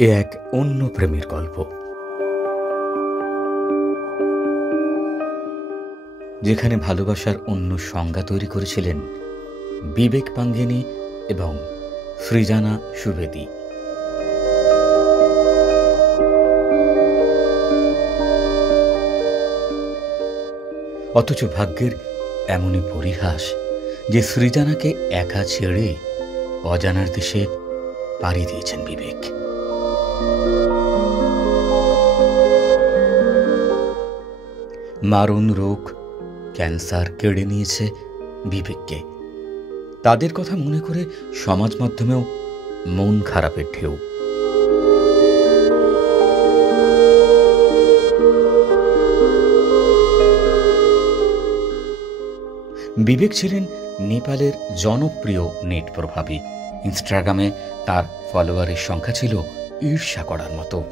এ এক অন্য প্রেমের গল্প, যেখানে ভালোবাসার অন্য সংজ্ঞা তৈরি করেছিলেন বিবেক পাঙ্গেনি এবং সৃজানা সুবেদী। অথচ ভাগ্যের এমনই পরিহাস যে সৃজানাকে একা ছেড়ে অজানার দেশে পাড়ি দিয়েছেন বিবেক। মারণ রোগ, ক্যান্সার কেড়ে নিয়েছে বিবেককে। তাদের কথা মনে করে সমাজ মাধ্যমেও মন খারাপের ঢেউ। বিবেক ছিলেন নেপালের জনপ্রিয় নেট প্রভাবী। ইনস্টাগ্রামে তার ফলোয়ারের সংখ্যা ছিল ঈর্ষা করার মতো।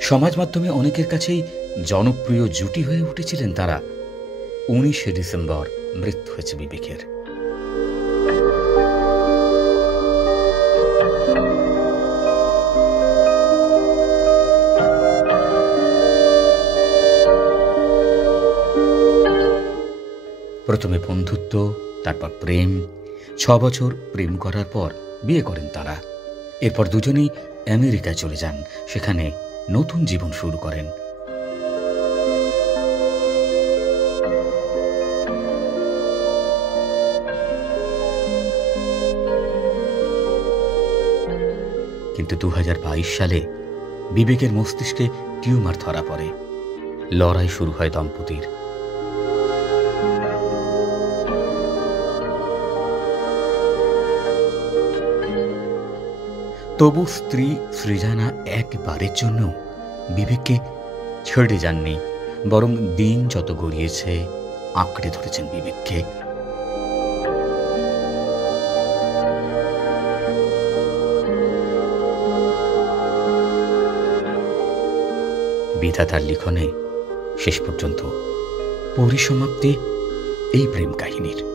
সমাজ মাধ্যমে অনেকের কাছেই জনপ্রিয় জুটি হয়ে উঠেছিলেন তারা। 19শে ডিসেম্বর মৃত্যু হয়েছে বিবেকের। প্রথমে বন্ধুত্ব, তারপর প্রেম। 6 বছর প্রেম করার পর বিয়ে করেন তারা। এরপর দুজনেই আমেরিকায় চলে যান, সেখানে নতুন জীবন শুরু করেন। কিন্তু 2022 সালে বিবেকের মস্তিষ্কে টিউমার ধরা পড়ে। লড়াই শুরু হয় দম্পতির। তবু স্ত্রী সৃজানা একবারের জন্য বিবেককে ছেড়ে যাননি, বরং দিন যত গড়িয়েছে আঁকড়ে ধরেছেন বিবেককে। বিধাতার লিখনে শেষ পর্যন্ত পরিসমাপ্তি এই প্রেম কাহিনীর।